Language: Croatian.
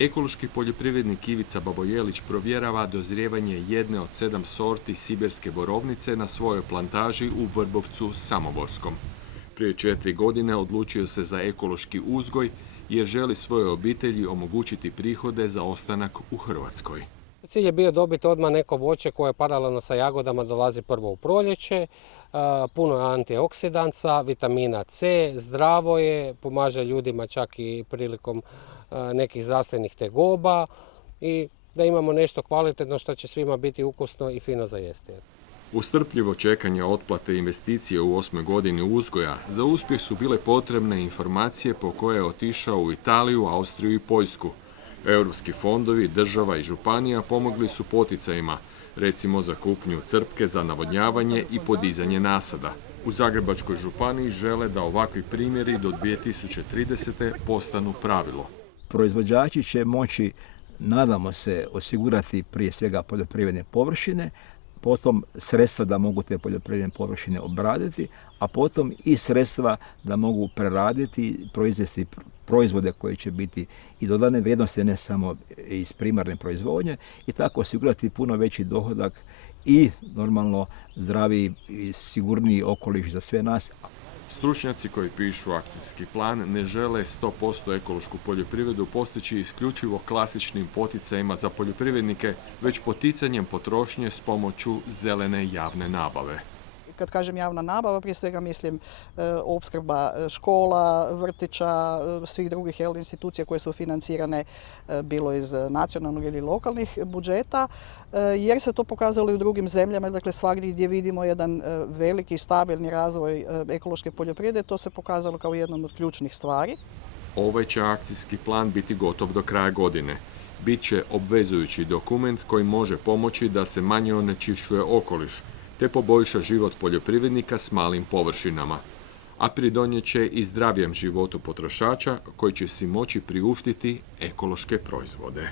Ekološki poljoprivrednik Ivica Babojelić provjerava dozrijevanje jedne od 7 sorti sibirske borovnice na svojoj plantaži u Vrbovcu Samoborskom. Prije 4 godine odlučio se za ekološki uzgoj jer želi svojoj obitelji omogućiti prihode za ostanak u Hrvatskoj. Cilj je bio dobiti odmah neko voće koje paralelno sa jagodama dolazi prvo u proljeće, puno je antioksidansa, vitamina C, zdravo je, pomaže ljudima čak i prilikom nekih zdravstvenih tegoba i da imamo nešto kvalitetno što će svima biti ukusno i fino za jesti. U strpljivo čekanje otplate investicije u 8. godini uzgoja, za uspjeh su bile potrebne informacije po koje je otišao u Italiju, Austriju i Poljsku. Europski fondovi, država i županija pomogli su poticajima, recimo za kupnju crpke za navodnjavanje i podizanje nasada. U Zagrebačkoj županiji žele da ovakvi primjeri do 2030. postanu pravilo. Proizvođači će moći, nadamo se, osigurati prije svega poljoprivredne površine, potom sredstva da mogu te poljoprivredne površine obraditi, a potom i sredstva da mogu preraditi, proizvesti proizvode koji će biti i dodane vrijednosti, ne samo iz primarne proizvodnje, i tako osigurati puno veći dohodak i normalno zdraviji i sigurniji okoliš za sve nas. Stručnjaci koji pišu akcijski plan ne žele 100% ekološku poljoprivredu postići isključivo klasičnim poticajima za poljoprivrednike, već poticanjem potrošnje s pomoću zelene javne nabave. Kad kažem javna nabava, prije svega mislim opskrba škola, vrtića, svih drugih institucija koje su financirane bilo iz nacionalnog ili lokalnih budžeta, jer se to pokazalo i u drugim zemljama, dakle svagdje gdje vidimo jedan veliki stabilni razvoj ekološke poljoprivrede, to se pokazalo kao jednom od ključnih stvari. Ovaj će akcijski plan biti gotov do kraja godine. Biće obvezujući dokument koji može pomoći da se manje onečišćuje okoliš, te poboljša život poljoprivrednika s malim površinama, a pridonijet će i zdravijem životu potrošača koji će si moći priuštiti ekološke proizvode.